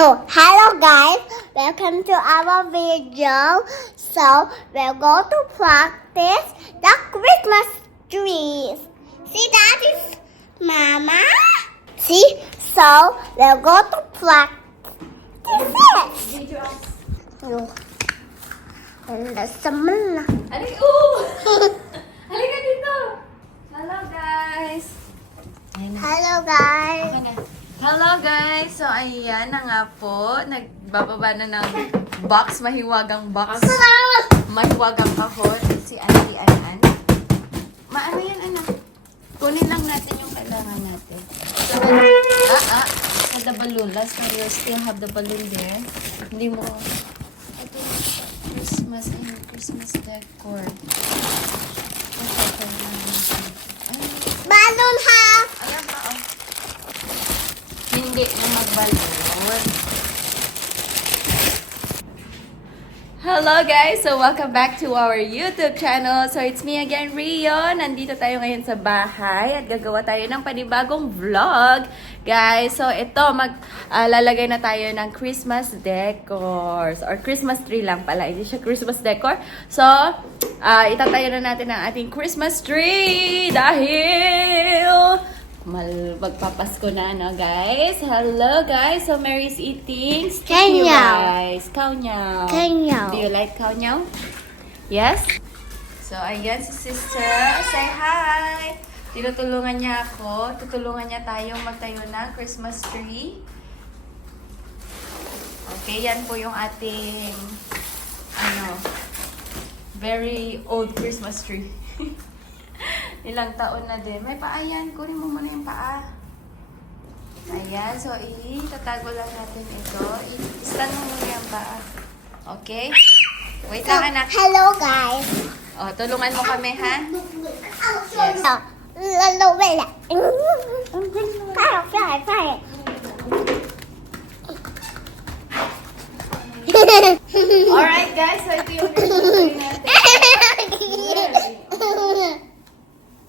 So, hello guys, welcome to our video. So, we're going to practice the Christmas trees. See, that is Mama. See, so we're going to practice this. Oh, and the summer. Halika dito! Hello guys! Hello guys. Hello guys! So ayan na nga po, nagbababa na ng box, mahiwagang box. Mahiwagang kahon. Si Auntie Anan. Maano yan anak? Kunin lang natin yung kailangan natin. So, had the balloon. Last time you still have the balloon there. Hindi mo, ito yung Christmas decor. Balloon half. Ayan pa, oh. Hindi na magbalon. Hello guys! So welcome back to our YouTube channel. So it's me again, Rio. Nandito tayo ngayon sa bahay at gagawa tayo ng panibagong vlog. Guys, so ito, lalagay na tayo ng Christmas decors. Or Christmas tree lang pala. Hindi siya Christmas decor. So, itatayo na natin ang ating Christmas tree dahil magpapasko na, no, guys? Hello, guys. So, Mary's eating sticky rice. Kaunyaw. Kaunyaw. Do you like kaunyaw? Yes? So, ayan si sister. Say hi! Tinutulungan niya ako. Tutulungan niya tayong magtayo ng Christmas tree. Okay, yan po yung ating very old Christmas tree. Ilang taon na din. May paa yan. Kunin mo muna yung paa. Ayan. So, itatago lang natin ito. I-stand mo muna yung paa. Okay? Wait lang, anak. Hello guys. O, tulungan mo kami, ha? Yes. Hello, wait. Fire. Alright, guys. So, ito yung Christmas tree natin.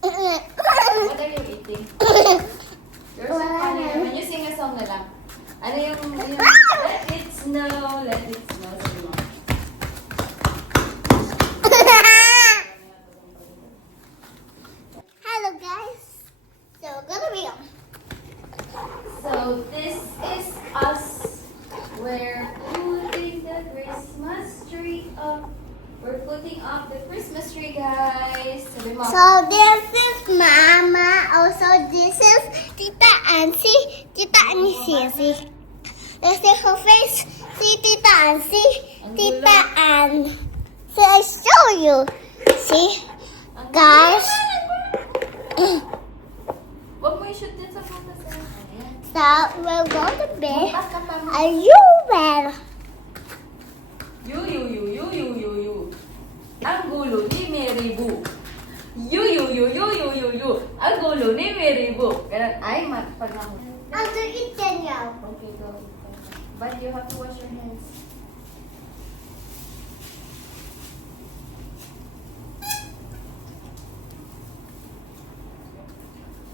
What are you eating? You're so funny naman. You sing a song na lang. Ano yung let it snow, let it snow. Sabi mo. Hello guys. So gonna be So this is us. We're putting the Christmas tree up. We're putting up the Christmas tree, guys. Sabi mo. So this is Mama. Also this is Tita Ansi. Tita Ansi. This is her face. See Tita Ansi. Tita Ann. So I show you. See, guys. Huwag mo i-shoot din sa photo sa akin. So we're going to be. Are you ready? You. Ang gulo ni Mary Boo. You. Ang gulo ni Mary Boo. Ganun, ay, pag-namo. I'll do it then now. Okay, go. But you have to wash your hands.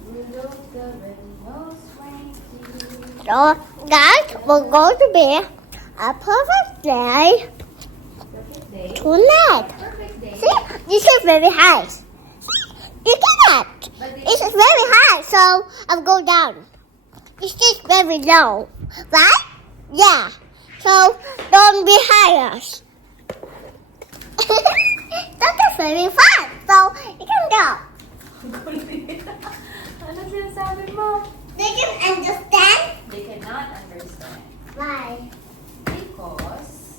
Rudolph the red-nosed reindeer. So, guys, we're going to be a perfect day Perfect day. tonight. Perfect day. See, this is very high. You see that? But It's very high, so I'll go down. This is very low, right? Yeah. So don't be high us. That is very fun. So you can go. Ano sinasabi mo? They can understand. They cannot understand. Why? Because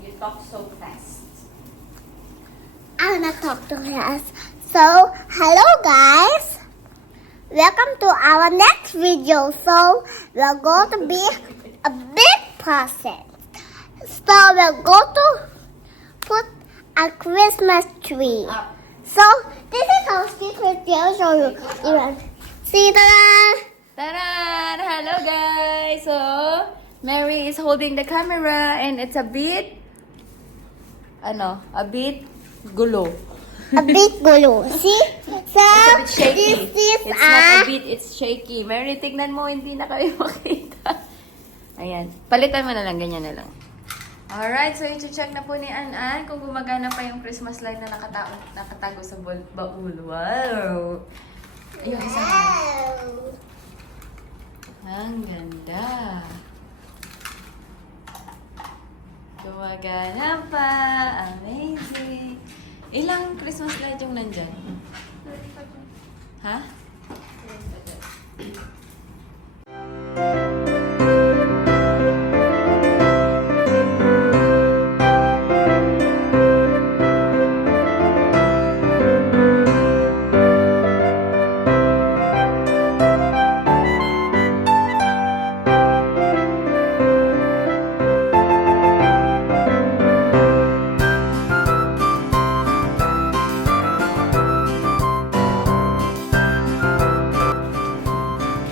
you talk so fast. I'm gonna talk to us. So hello guys. Welcome to our next video. So we're going to be a big process. So we're going to put a Christmas tree. Up. So this is how Christmas tree. I'll show you. See that? Taran! Hello guys! So, Mary is holding the camera and it's a bit gulo. A big glue. See? So It's a bit shaky. this is It's not a bit, it's shaky. Mary, tignan mo, hindi na kayo makita. Ayan. Palitan mo na lang. Ganyan na lang. Alright, so i-check na po ni An kung gumagana pa yung Christmas light na nakatago sa baul. Wow! Ayun, isa na. Wow. Ang ganda. Gumagana pa. Amazing. Ilang Christmas light yung nandyan? Ha?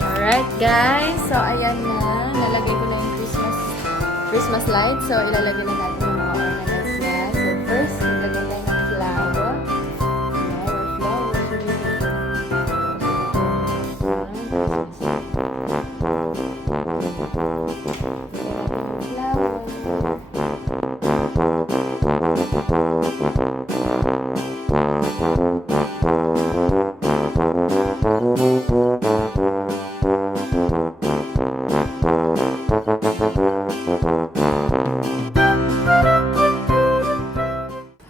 Alright guys, so ayan na. Nalagay ko na yung Christmas light. So ilalagay na natin yung mga ornaments niya. So first, ilagay tayo ng flower.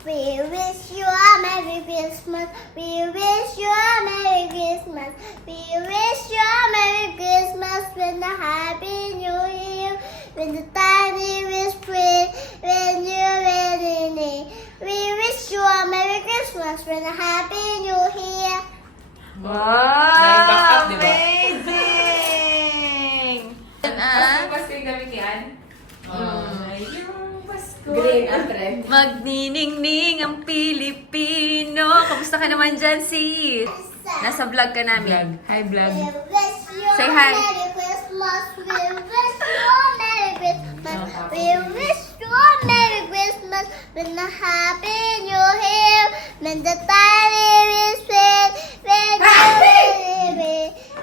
We wish you a Merry Christmas. We wish you a Merry Christmas. We wish you a Merry Christmas and a Happy New Year. When the tiny is spring, when you're ready. We wish you a Merry Christmas and a Happy New Year. Wow! Amazing! Pasko yung gamit yan? Yung Pasko. Green ang trend. Magniningning ang Pilipino. Kamusta ka naman dyan, sis? Nasa vlog ka namin. Hi, vlog. We wish you Say a hi. Merry Christmas. We wish you a Merry Christmas. We wish you a Merry Christmas and a Happy New Year. When the time is spent, when you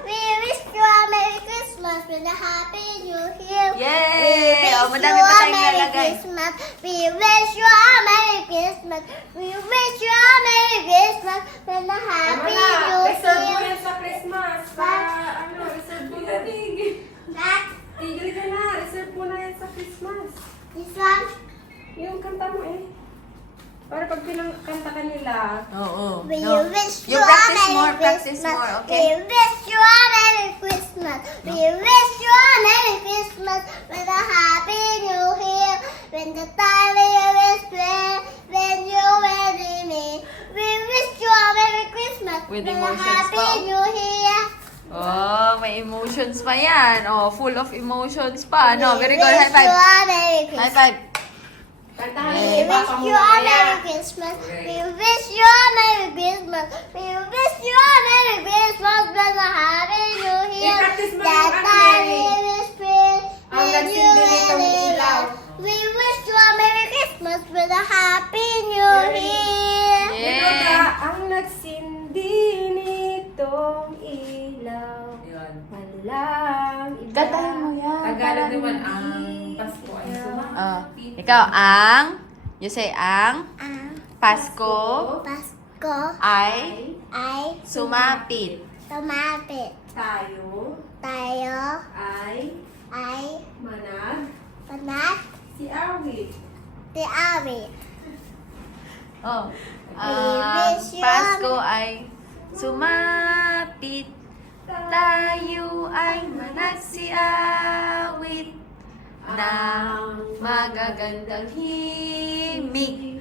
we wish you a Merry Christmas and a Happy New Year. Yay! Oh, We wish madami you pa a tayong Merry nilalagay. Christmas. We wish you a Merry Christmas. We wish you a Merry Christmas and a Happy New Reserve mo Year. yan sa Christmas. Para, reserve mo yan. That Tigil ka na. Reserve mo na yan sa Christmas. this one. Yung kanta mo eh. Para pag pinangkanta ka nila. Oo. We No. wish You you a practice Merry more, practice Christmas. more, We okay? wish you a Merry Christmas. We wish you a Merry Christmas with a Happy New Year. When the time is when you're ready me. We wish you a Merry Christmas With with a emotions Happy pa, oh. New Year. Oh, may emotions pa yan. Oh, full of emotions pa. No, very We good. High wish you five. a Merry High Christmas. five. Kantahan We mo yung wish papa mo you a kaya. Merry Christmas. We wish you a Merry Christmas. We wish you a Merry Christmas with a Happy New Year. I-practice mo yung That ano, time Mary. is spring Ang when you nagsindi nitong really ilaw. love. We wish you a Merry Christmas with a Happy New Year. Yeah. Ito ka ang nagsindi nitong ilaw. Walang iba. Kantahin mo yan. Tagalog naman ang Pasko ay sumama. Oh, ikaw ang, you say ang, Ang Pasko Pasko ay ay sumapit. tumapit. Tayo Tayo ay ay manag panat si Awit. si Abi. Oh, wish you Pasko ay sumapit. Tayo ay managsiawit ng magagandang himig.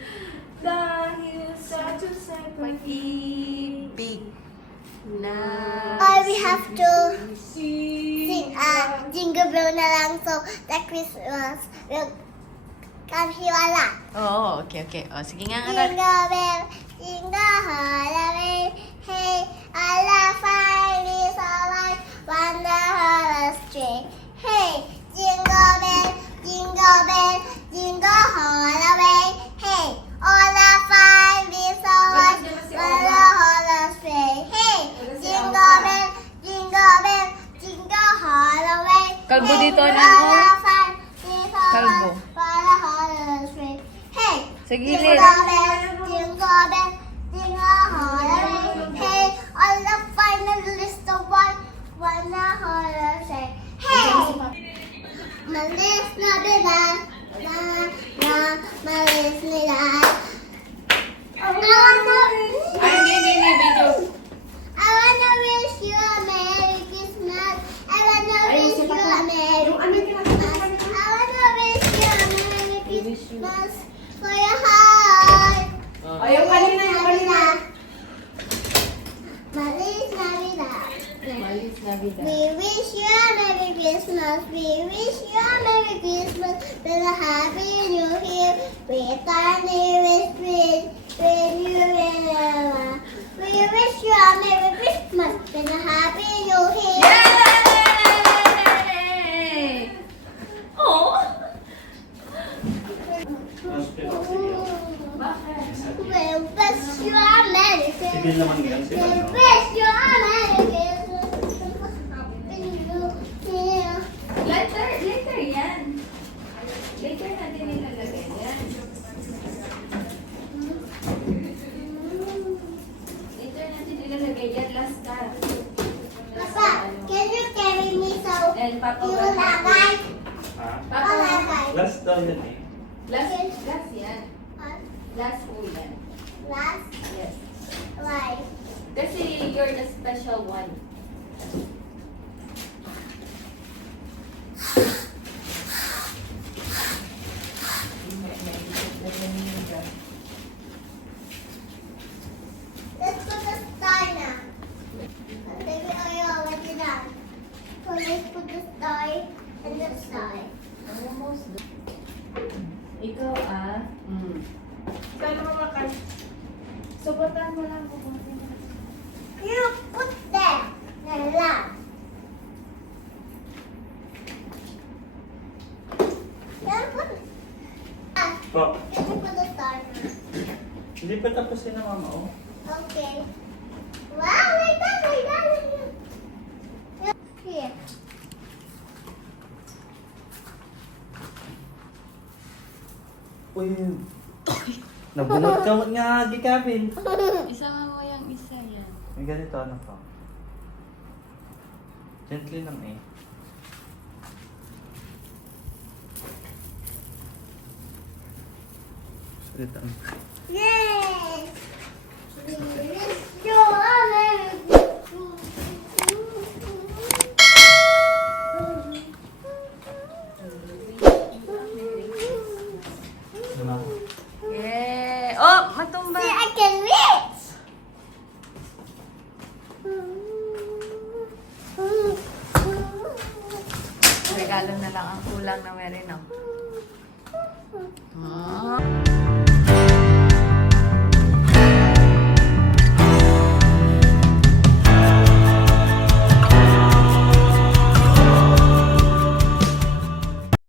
Dahil sa Diyos ay Pag-ibig na Or we have to sing sing Jingle Bell na lang so that Christmas will come here a lot. Oo, okay. Oh, sige nga, anak. Jingle Bell, Jingle all the way. Hey, all the fine is alright. One the horse stray. Hey, Jingle Bell, Jingle Bell, Jingle all the way. Hey, all the fine is alright. One the horse stray. Hey, Jingle Bell, Jingle Bell, Jingle all the way. Kalbo Hey, dito, all Nan, oh. the Sa Jingle gilid. bell, jingle bell, jingle all the way. Hey, all the finalists of one horror say, hey! Malis Navidad, na, na, malis Navidad. Ay, hindi, video. I wanna wish you a Merry Christmas. I wanna wish you a Merry Christmas. I wanna wish you a Merry Christmas for your heart. O, yung kanina. Malis Navidad. Malis Navidad. We wish you a Merry Christmas. We wish you a Merry Christmas with a Happy New Year. With our newest wish, when you will. We wish you a Merry Christmas with a Happy New Year. Yay! Oh! We wish you a Merry Christmas. Civil naman yan, We civil. wish you a Merry Christmas with a Happy New Year. Later yan. Later natin ilalagay yan. Later natin ilalagay yan. Last time. Papa, can you carry me so And Papa you will help you. lagay? Ha? Papa, Lagay. Last daw yan eh. last yan. Last po yan. Last Yes. life. Kasi you're the special one. Let's put the star now. And then we are already done. So let's put the star and the star. Almost done. Ikaw Saan mo makan? suportahan mo lang kung konti. You put there. The love. Can you put Po, can you put the star now? hindi pa tapos yun na mama, oh. Okay. Wow, like that, like that, like that. Here. Uy, nabunot ka nga, Gikabin. Isama mo yung isa yan. May ganito, ano pa? Gently lang eh. Salita mo. Yes! We wish you a Merry Christmas. Ano? Yeah. Oh, matumba. See, I can reach! Regalo na lang ang kulang na meron, no? Ah.